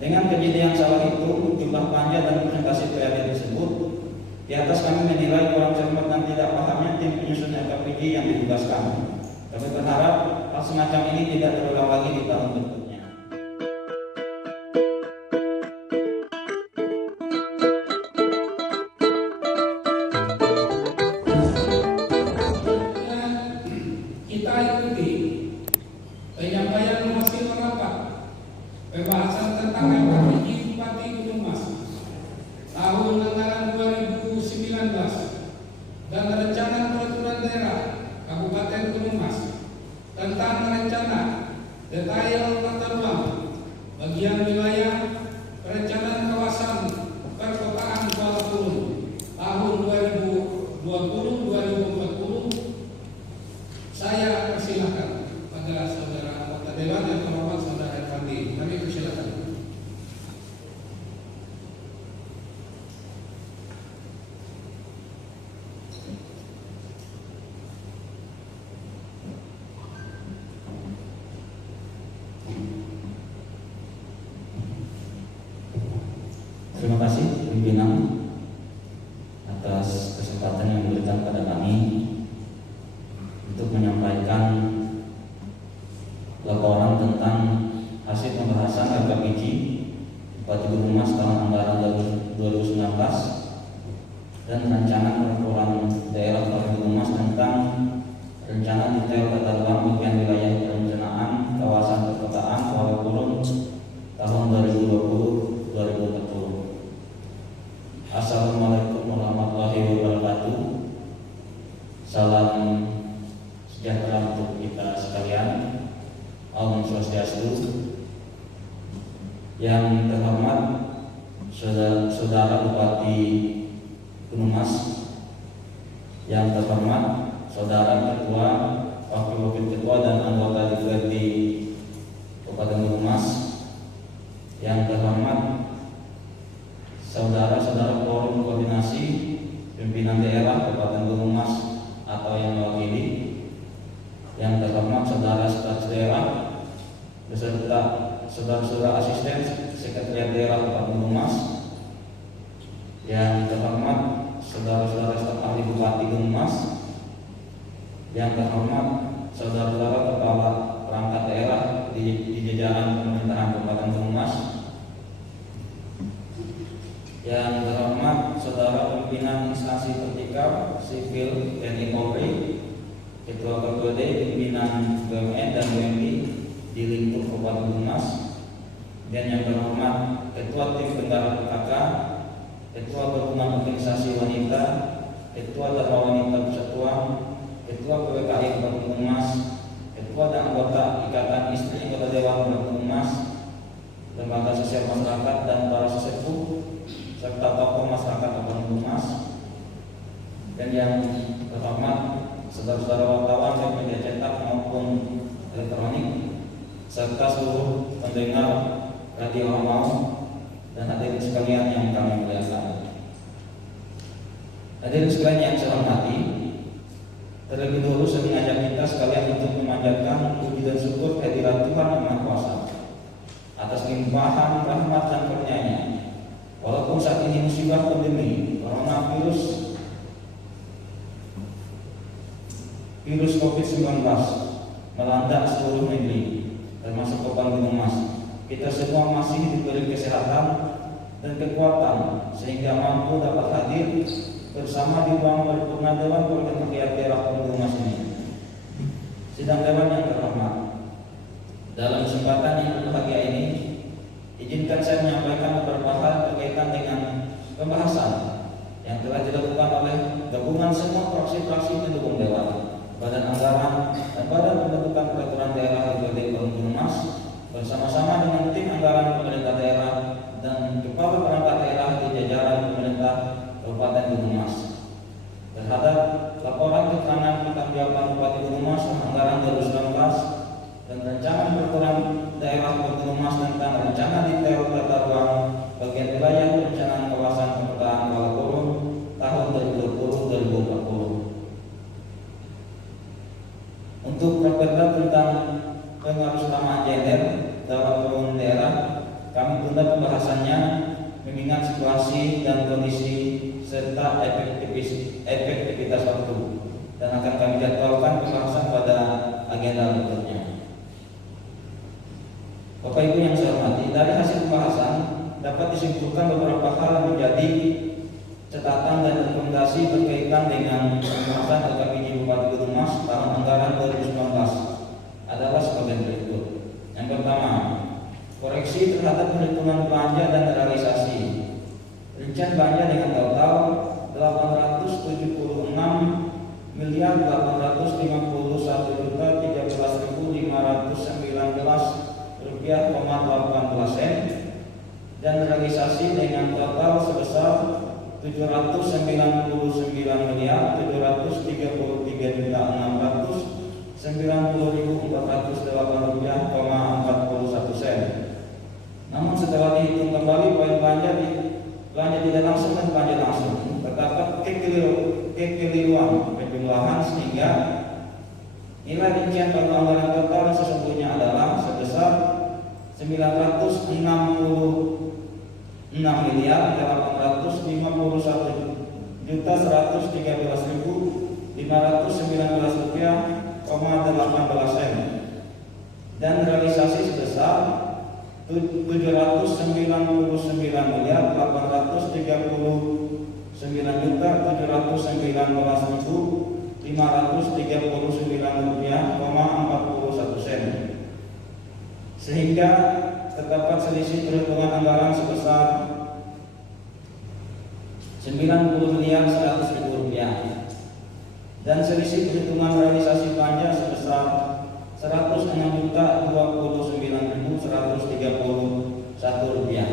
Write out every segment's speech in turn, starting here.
Dengan kejadian salah itu, jumlah panja dan presentasi PAD tersebut, di atas kami menilai kurang cermat dan tidak pahamnya tim penyusun LKPJ yang ditugaskan. Kami berharap hal semacam ini tidak terulang lagi di tahun berikutnya. Kita ikuti penyampaian hasil rapat pembahasan tentang LKPJ Bupati Gunung Mas tahun anggaran 2019 dan rencana peraturan daerah Kabupaten Gunung Mas tentang rencana detail tata ruang bagian wilayah perencanaan kawasan perkotaan Kuala Turun tahun 2020-2040. Saya persilahkan pada saudara anggota dewan yang terhormat saudara Irfandi. Kami persilahkan. Terima kasih pimpinan atas kesempatan yang diberikan pada kami untuk menyampaikan laporan tentang hasil pembahasan LKPJ Bupati Gunung Mas tahun anggaran 2019 dan rencana peraturan daerah Kabupaten Gunung Mas tentang rencana detail tata ruang bagian wilayah perencanaan kawasan perkotaan Kuala Turun tahun 2020-2040. Assalamualaikum warahmatullahi wabarakatuh. Salam sejahtera untuk kita sekalian. Om Swastiastu. Yang terhormat Saudara Bupati Gunung Mas, yang terhormat Saudara Ketua, Wakil Ketua dan anggota DPRD Kabupaten Gunung Mas, yang terhormat Saudara-saudara Forum Koordinasi Pimpinan Daerah Kabupaten Gunung Mas atau yang mewakili, yang terhormat Saudara Sekretaris Daerah beserta saudara-saudara asisten Sekretariat Daerah Kabupaten Gunung Mas, yang terhormat saudara-saudara staf ahli Bupati Gunung Mas, yang terhormat saudara-saudara kepala perangkat daerah di jajaran pemerintahan Kabupaten Gunung Mas, yang terhormat saudara pimpinan instansi pertikap sipil TNI Polri, Ketua KPD, pimpinan BUMN dan BUMD di lingkup Kabupaten Gunung Mas, dan yang terhormat Ketua Tim Penggarap PKK, Ketua Gabungan Organisasi Wanita, Ketua Dharma Wanita Persatuan, Ketua PWKI Kabupaten Gunung Mas, Ketua dan anggota Ikatan Istri Anggota Dewan Kabupaten Gunung Mas, lembaga sosial masyarakat dan para sesepuh serta tokoh masyarakat Kabupaten Gunung Mas, dan yang terhormat saudara-saudara wartawan baik media cetak maupun elektronik, serta seluruh pendengar Radio Ramau dan hadirin sekalian yang kami muliakan. Hadirin sekalian yang saya hormati, terlebih dahulu saya mengajak kita sekalian untuk memanjatkan puji dan syukur kehadirat Tuhan Yang Maha Kuasa atas limpahan rahmat dan karunia-Nya. Walaupun saat ini musibah pandemi coronavirus COVID-19 melanda seluruh negeri termasuk Kabupaten Gunung Mas, kita semua masih diberi kesehatan dan kekuatan sehingga mampu dapat hadir bersama di ruang paripurna Dewan Perwakilan Rakyat Daerah Kabupaten Gunung Mas ini. Sidang Dewan yang terhormat, dalam kesempatan yang berbahagia ini, izinkan saya menyampaikan beberapa hal berkaitan dengan pembahasan yang telah dilakukan oleh gabungan semua fraksi-fraksi pendukung Dewan, Badan Anggaran dan Badan Pembentukan Peraturan Daerah DPRD Kabupaten Gunung Mas bersama-sama dengan tim anggaran pemerintah daerah dan kepala perangkat daerah di jajaran pemerintah Kabupaten Gunung Mas terhadap laporan keterangan pertanggungjawaban Bupati Gunung Mas anggaran 2019 dan rencana peraturan daerah Kabupaten Gunung Mas ditunda pembahasannya mengingat situasi dan kondisi serta efektivitas waktu, dan akan kami jadwalkan pembahasan pada agenda berikutnya. Bapak Ibu yang saya hormati, dari hasil pembahasan dapat disimpulkan beberapa hal yang menjadi catatan dan rekomendasi berkaitan dengan pembahasan LKPJ Bupati Gunung Mas tahun anggaran 2019 adalah sebagai berikut. Yang pertama, koreksi terhadap perhitungan belanja dan realisasi. Rincian belanja dengan total 876.851.13.519 rupiah,18 sen, dan realisasi dengan total sebesar 799.633.408 rupiah,41 sen. Namun setelah dihitung kembali poin belanja tidak langsung dan belanja langsung, terdapat kekeliruan penjumlahan sehingga nilai rincian pada anggaran total yang sesungguhnya adalah sebesar 996.851.113.519 rupiah,18 sen, dan realisasi sebesar 799.719.539 rupiah,41 sen, sehingga terdapat selisih perhitungan anggaran sebesar 90.100.000 rupiah, dan selisih perhitungan realisasi belanja sebesar 106.029.131 rupiah.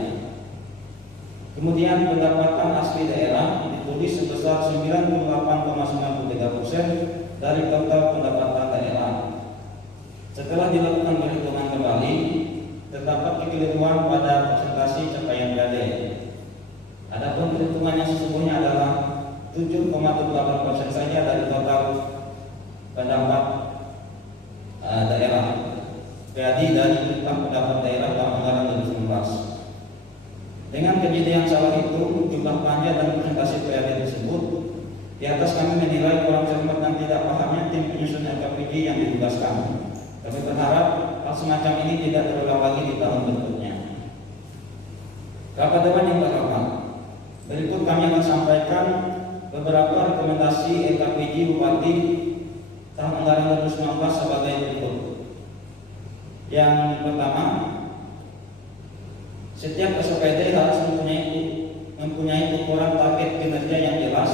Kemudian pendapatan asli daerah ditulis sebesar 98,93% dari total pendapatan daerah. Setelah dilakukan perhitungan kembali, terdapat kekeliruan pada presentasi capaian PAD. Adapun perhitungan yang sesungguhnya adalah 7,78% saja dari total pendapat daerah PAD dari pendapat daerah dalam anggaran 2019. Dengan kejadian salah itu, jumlah belanja dan presentasi PAD tersebut, di atas kami menilai kurang cermat dan tidak pahamnya tim penyusun LKPJ yang ditugaskan. Kami berharap hal semacam ini tidak terulang lagi di tahun berikutnya. Rapat dewan yang terhormat, berikut kami akan sampaikan beberapa rekomendasi LKPJ Bupati tahun anggaran 2019 sebagai berikut. Yang pertama, setiap SOPD harus mempunyai ukuran target kinerja yang jelas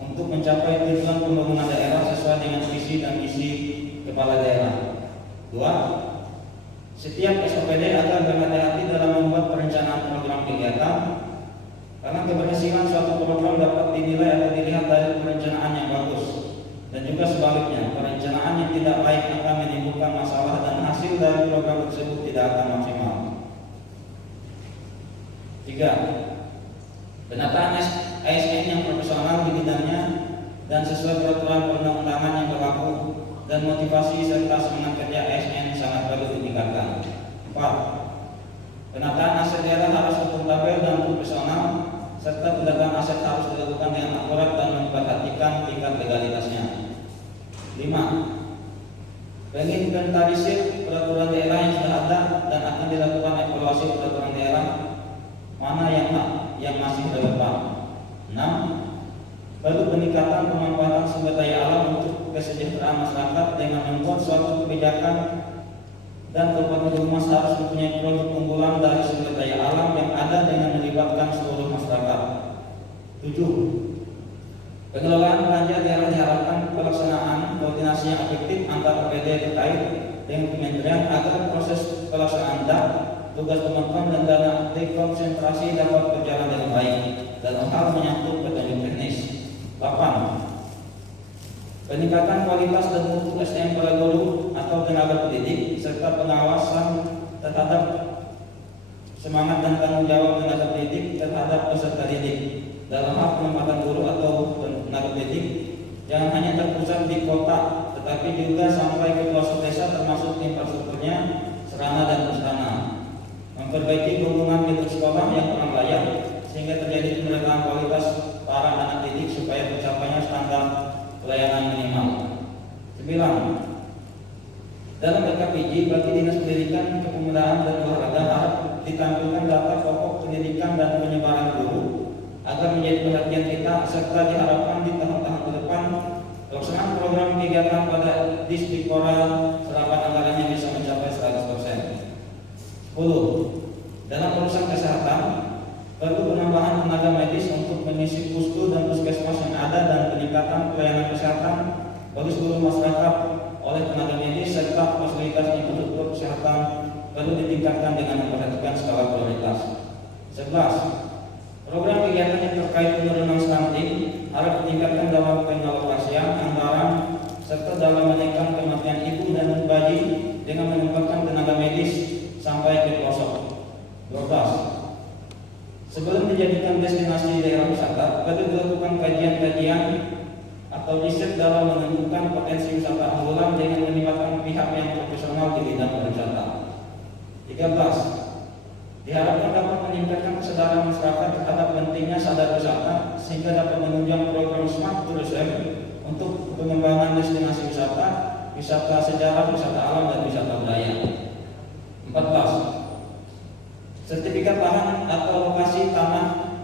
untuk mencapai tujuan pembangunan daerah sesuai dengan visi dan misi kepala daerah. 2. Setiap SOPD agar berhati-hati dalam membuat perencanaan program kegiatan, karena keberhasilan suatu program dapat dinilai atau dilihat dari perencanaan yang bagus, dan juga sebaliknya, perencanaan yang tidak baik akan menimbulkan masalah dan hasil dari program tersebut tidak akan maksimal. 3. Penataan ASN yang profesional di bidangnya dan sesuai peraturan perundang-undangan yang berlaku, dan motivasi serta semangat kerja ASN sangat perlu ditingkatkan. 4. Penataan aset daerah harus akuntabel dan profesional, serta pendataan aset harus dilakukan dengan akurat dan memperhatikan tingkat legalitasnya. 5. Menginventarisir peraturan daerah yang sudah ada dan akan dilakukan evaluasi peraturan daerah mana yang masih relevan. 6. Perlu peningkatan pemanfaatan sumber daya alam untuk kesejahteraan masyarakat dengan membuat suatu kebijakan, dan Kabupaten Gunung Mas harus mempunyai produk unggulan dari sumber daya alam yang ada dengan melibatkan seluruh masyarakat. 7. Pengelolaan belanja daerah diharapkan pelaksanaan koordinasi yang efektif antar OPD terkait dengan kementerian agar proses pelaksanaan DAP, tugas pemantauan dan dana dekonsentrasi dapat berjalan dengan baik dalam hal menyangkut petunjuk teknis. 8. Peningkatan kualitas dan mutu SDM para guru atau tenaga pendidik serta pengawasan terhadap semangat dan tanggung jawab tenaga pendidik terhadap peserta didik dalam hal penempatan guru atau tenaga pendidik jangan hanya terpusat di kota, tetapi juga sampai ke pelosok desa termasuk infrastrukturnya, sarana dan prasarana. memperbaiki hubungan pintu sekolah yang kurang layak sehingga terjadi penerapan kualitas para anak didik supaya tercapainya standar pelayanan minimal. 9. Dalam RKPJ bagi Dinas Pendidikan, Kepemudaan dan Olahraga harap ditampilkan data pokok pendidikan dan penyebaran guru agar menjadi perhatian kita, serta diharapkan di tahun-tahun ke depan pelaksanaan program kegiatan pada Disdikpora serapan anggarannya bisa mencapai 100%. 10. Dalam urusan kesehatan perlu penambahan tenaga medis untuk mengisi puskes dan puskesmas yang ada dan peningkatan pelayanan kesehatan bagi seluruh masyarakat oleh tenaga medis serta fasilitas infrastruktur kesehatan perlu ditingkatkan dengan memperhatikan skala prioritas. 11. Program kegiatan yang terkait penurunan stunting harus ditingkatkan dalam pengalokasian anggaran serta dalam menekan kematian ibu dan bayi dengan menempatkan tenaga medis sampai ke pelosok. 12. Sebelum dijadikan destinasi daerah wisata, perlu dilakukan kajian-kajian atau riset dalam menentukan potensi wisata unggulan dengan melibatkan pihak yang profesional di bidang pariwisata. 13. Diharapkan dapat meningkatkan kesadaran masyarakat terhadap pentingnya sadar wisata sehingga dapat menunjang program Smart Tourism untuk pengembangan destinasi wisata, wisata sejarah, wisata alam, dan wisata budaya. 14. Sertifikat lahan atau lokasi tanah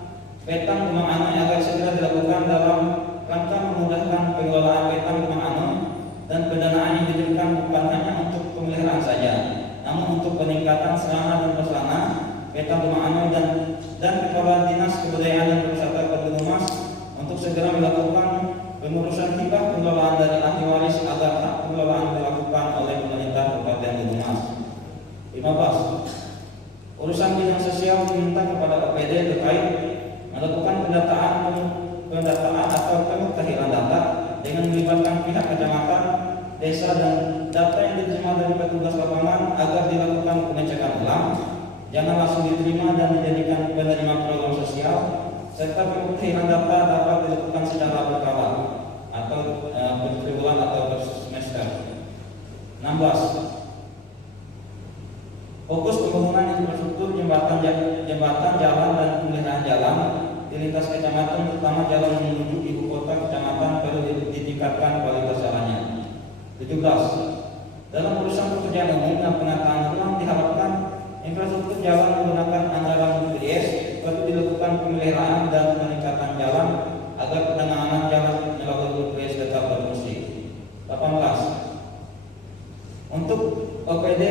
Petang Kemang Anu agar segera dilakukan dalam rangka memudahkan pengelolaan Petang Kemang Anu dan pendanaan yang diberikan bukan hanya untuk pemeliharaan saja, namun untuk peningkatan sarana dan prasarana Petang Kemang Anu dan Kepala Dinas Kebudayaan dan Pariwisata Kabupaten Mas untuk segera melakukan pengurusan hibah pengelolaan dari ahli waris agar hak pengelolaan dilakukan oleh pemerintah Kabupaten Mas. 15. Urusan bidang sosial diminta kepada OPD terkait melakukan pendataan atau pemutahiran data dengan melibatkan pihak kecamatan, desa, dan data yang diterima dari petugas lapangan agar dilakukan pengecekan ulang, jangan langsung diterima dan dijadikan penerima program sosial, serta pemutahiran data dapat dilakukan secara berkala atau bertriwulan atau bersemester. 16. Fokus pembangunan infrastruktur jembatan, jalan, dan pemeliharaan jalan di lintas kecamatan, terutama jalan menuju ibu kota kecamatan perlu ditingkatkan kualitas jalannya. 17. Dalam urusan pekerjaan umum dan penataan ruang diharapkan infrastruktur jalan menggunakan anggaran BPJS perlu dilakukan pemeliharaan dan peningkatan jalan agar penanganan jalan melalui BPJS tetap berfungsi. 18. Untuk OPD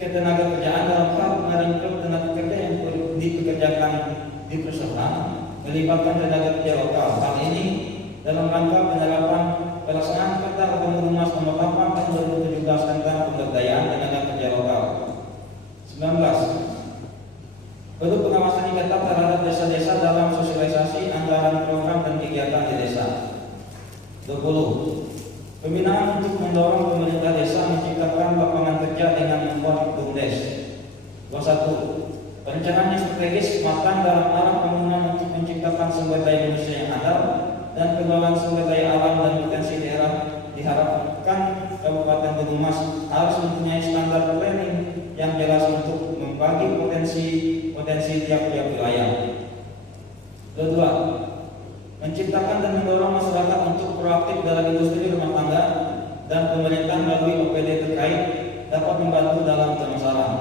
ketenaga kerjaan dalam hal merekrut tenaga kerja yang dipekerjakan di perusahaan melibatkan tenaga kerja lokal. Hal ini dalam rangka penerapan pelaksanaan Perda Otonomi Mas Nomor 8 Tahun 2017 tentang pemberdayaan tenaga kerja lokal. 19. Perlu pengawasan yang ketat terhadap desa-desa dalam sosialisasi anggaran program dan kegiatan di desa. 20. Pembinaan untuk mendorong pemerintah desa menciptakan lapangan kerja dengan membuat BUMDes. 21. Perencanaan yang strategis matang dalam arah pembangunan untuk menciptakan sumber daya manusia yang andal dan pengelolaan sumber daya alam dan potensi daerah. Diharapkan Kabupaten Gunung Mas harus mempunyai standar planning yang jelas untuk membagi potensi tiap-tiap wilayah. 22. Menciptakan dan mendorong masyarakat untuk proaktif dalam industri rumah tangga dan pemerintah melalui OPD terkait dapat membantu dalam pemasaran.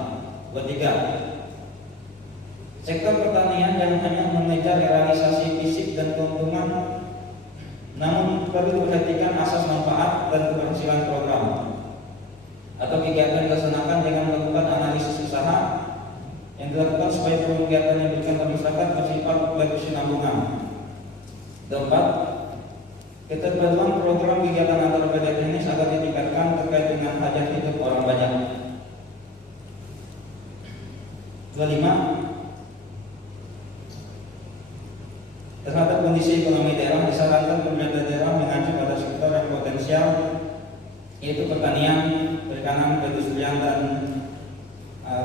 23. Sektor pertanian jangan hanya mengejar realisasi fisik dan keuntungan, namun perlu diperhatikan asas manfaat dan keberhasilan program atau kegiatan dilaksanakan dengan melakukan analisis usaha yang dilakukan supaya kegiatan yang diberikan ke masyarakat bersifat berkesinambungan. 4. Keterpaduan program kegiatan antar OPD teknis agar ditingkatkan terkait dengan hajat hidup orang banyak. 25. Terhadap kondisi ekonomi daerah disarankan pemerintah daerah mengacu pada sektor yang potensial yaitu pertanian, perikanan, perindustrian, dan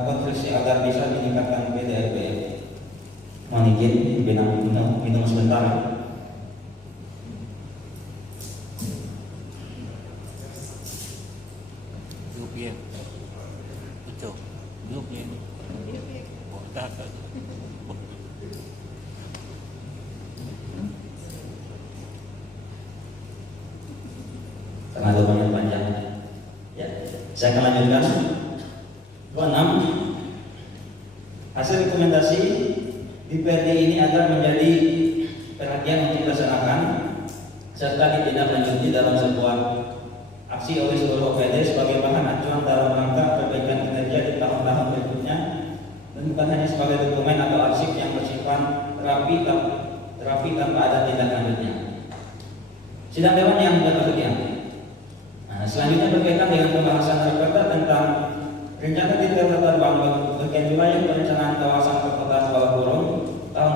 konstruksi agar bisa meningkatkan PDRB. Mohon izin minum sebentar. Grupnya ini. Saya akan lanjutkan. 26. Hasil rekomendasi DPRD ini agar menjadi perhatian untuk dilaksanakan serta ditindaklanjuti dalam sebuah aksi oleh seluruh OPD sebagai bahan acuan dalam rangka perbaikan kinerja di tahun-tahun berikutnya, dan bukan hanya sebagai dokumen atau arsip yang bersifat terapi tanpa ada tindak lanjutnya. Sidang Dewan yang berbahagia. Selanjutnya berkaitan dengan pembahasan RPT tentang rencana detail tata ruang bagian wilayah perencanaan kawasan perkotaan Kuala Kurung tahun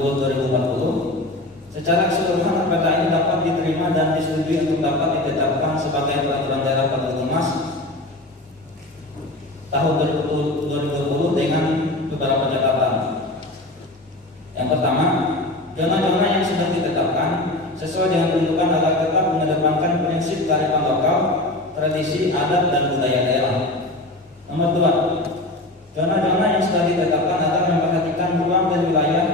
2020-2040. Secara keseluruhan RPT ini dapat diterima dan disetujui untuk dapat ditetapkan sebagai peraturan daerah Kota Humas tahun 2020 dengan beberapa catatan. Yang pertama, zona-zona yang sudah ditetapkan sesuai dengan peruntukan agar tetap mengedepankan prinsip kearifan lokal, tradisi, adat, dan budaya daerah. Nomor 2, zona-zona yang sudah ditetapkan agar memperhatikan ruang dan wilayah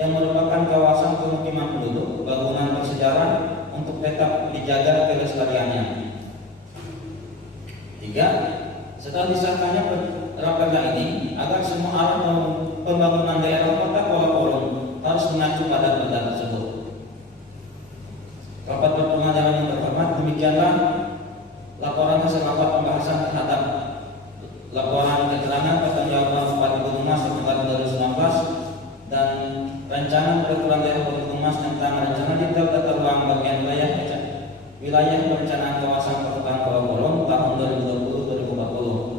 yang merupakan kawasan pemukiman penduduk, bangunan bersejarah untuk tetap dijaga kelestariannya. 3, setelah disahkannya raperda ini, agar semua arah pembangunan daerah Kota Kuala Kurung harus mengacu pada perda tersebut. Rapat pertemuan dewan yang terhormat, demikianlah laporan hasil rapat pembahasan terhadap laporan keterangan pertanggungjawaban Bupati Gunung Mas tahun 2019 dan rencana peraturan daerah Kota Gunung Mas tentang rencana detail tata ruang bagian wilayah perencanaan kawasan perkotaan Kuala Kurung tahun 2020-2040.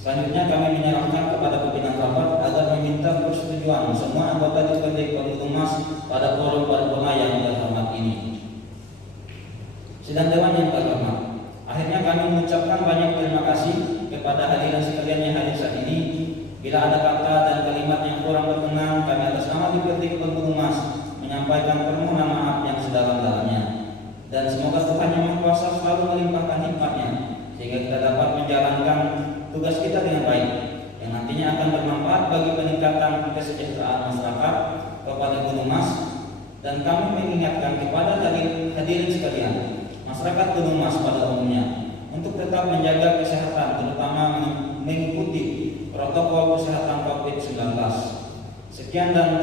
Selanjutnya kami menyerahkan kepada pimpinan rapat agar meminta persetujuan semua anggota DPRD Kota Gunung Mas pada forum paripurna yang terhormat ini. Sidang Dewan yang terhormat, akhirnya kami mengucapkan banyak terima kasih kepada hadirin sekalian yang hadir saat ini. Bila ada kata dan kalimat yang kurang berkenan, kami atas nama DPRD Kota Gunung Mas menyampaikan permohonan maaf yang sedalam-dalamnya. Dan semoga Tuhan Yang Maha Kuasa selalu melimpahkan hikmatnya sehingga kita dapat menjalankan tugas kita dengan baik, yang nantinya akan bermanfaat bagi peningkatan kesejahteraan masyarakat Kabupaten Gunung Mas. Dan kami mengingatkan kepada hadirin sekalian, masyarakat Gunung Mas pada umumnya, untuk tetap menjaga kesehatan, terutama mengikuti protokol kesehatan COVID-19. Sekian dan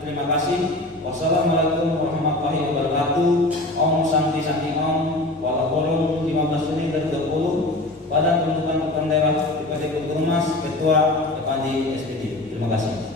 terima kasih. Wassalamualaikum warahmatullahi wabarakatuh. Om Santi Santi Om. Kuala Kurung 15 Juni 2020. Badan Pembentukan Kepala Daerah DPRD Kota Gunung Mas, Ketua Epandi SPD. Terima kasih.